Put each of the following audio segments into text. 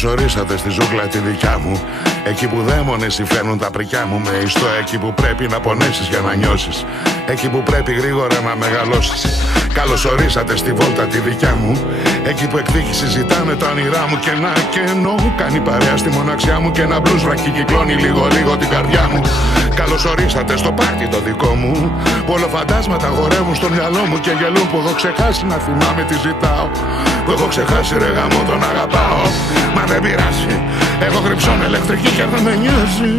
Καλώς ορίσατε στη ζούγκλα τη δικιά μου. Εκεί που δαίμονες υφαίνουν τα πρικιά μου με ιστό. Εκεί που πρέπει να πονέσεις για να νιώσεις. Εκεί που πρέπει γρήγορα να μεγαλώσεις. Καλώς ορίσατε στη βόλτα τη δικιά μου. Εκεί που εκδίκηση ζητάνε τα όνειρά μου. Και να κενό κάνει παρέα στη μοναξιά μου. Και ένα μπλουζ βρακί κυκλώνει λίγο την καρδιά μου. Καλώς ορίσατε στο πάρτι το δικό μου. Που όλο φαντάσματα χορεύουν στο μυαλό μου. Και γελούν που έχω ξεχάσει να θυμάμαι τι ζητάω. Που έχω ξεχάσει ρε γαμό τον αγαπάω. Μα δεν πειράζει, έχω κρυψόν ηλεκτρική και δεν με νοιάζει.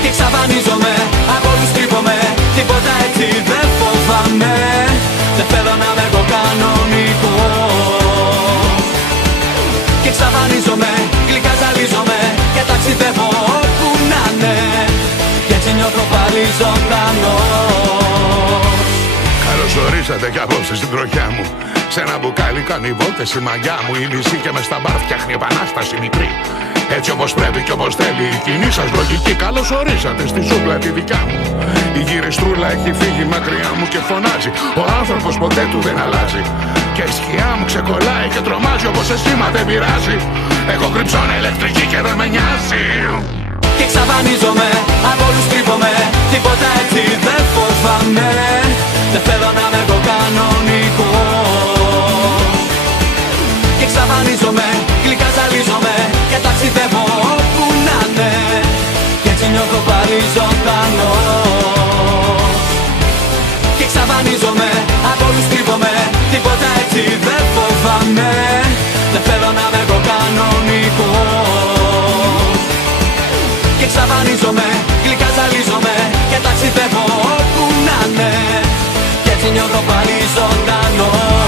Και εξαφανίζομαι, από όλους κρύβομαι. Τίποτα έτσι δεν φοβάμαι. Δεν θέλω να είμαι εγώ κανονικός. Και εξαφανίζομαι, γλυκά ζαλίζομαι. Και ταξιδεύω όπου να είναι. Και έτσι νιώθω πάλι ζωντανός. Καλώς ορίσατε κι απόψε στην τροχιά μου. Σε ένα μπουκάλι κάνει βόλτες η μαγιά μου. Η λύση και μες στα μπαρ φτιάχνει επανάσταση μικρή. Έτσι όπως πρέπει και όπως θέλει η κοινή σας λογική. Καλώς ορίσατε στη ζούγκλα τη δικιά μου. Η γυριστρούλα έχει φύγει μακριά μου και φωνάζει. Ο άνθρωπος ποτέ του δεν αλλάζει. Και η σκιά μου ξεκολλάει και τρομάζει. Όπως εσύ μα δεν πειράζει. Έχω κρυψώνει ηλεκτρική και δεν με νοιάζει. Και εξαφανίζομαι, από όλους κρύβομαι. Τίποτα έτσι δεν φοβάμαι. Δεν θέλω να είμαι εγώ κανονικός. Και εξαφανίζομαι, γλυκά ζαλίζομαι. Και ταξιδεύω όπου να είναι. Και έτσι νιώθω πάλι ζωντανός. Και εξαφανίζομαι, από όλους κρύβομαι. Τίποτα έτσι δεν φοβάμαι. Δεν θέλω να είμαι εγώ κανονικός. Και εξαφανίζομαι, γλυκά ζαλίζομαι. Και ταξιδεύω όπου να είναι. Και έτσι νιώθω πάλι ζωντανός.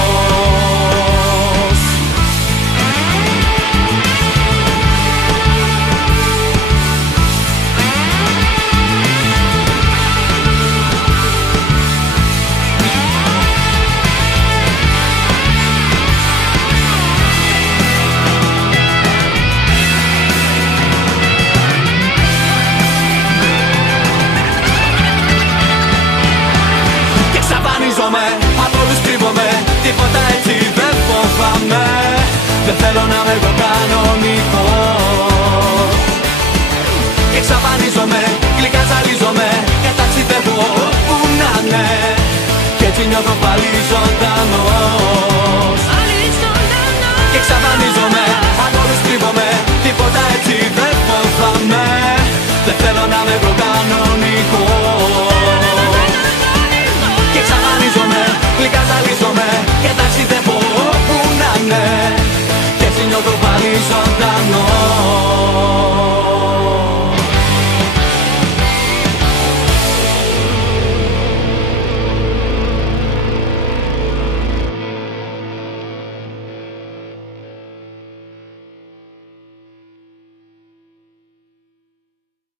Από όλους κρύβομαι, τίποτα έτσι δεν φοβάμαι. Δεν θέλω να είμαι εγώ κανονικός. Και εξαφανίζομαι, γλυκά ζαλίζομαι. Και ταξιδεύω όπου να είναι. Και έτσι νιώθω πάλι ζωντανός. Και εξαφανίζομαι, από όλους κρύβομαι. Τίποτα έτσι δεν φοβάμαι. Δεν θέλω να είμαι εγώ κανονικός.